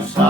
I've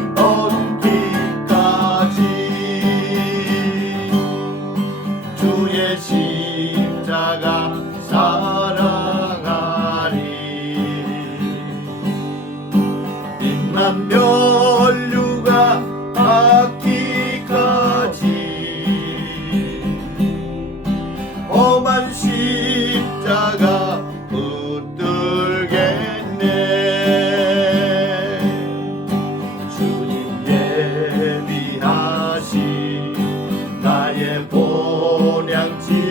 주의 십자가 사랑하리. 빛만 면류가 악기까지. 험한 시 mighty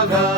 Saga.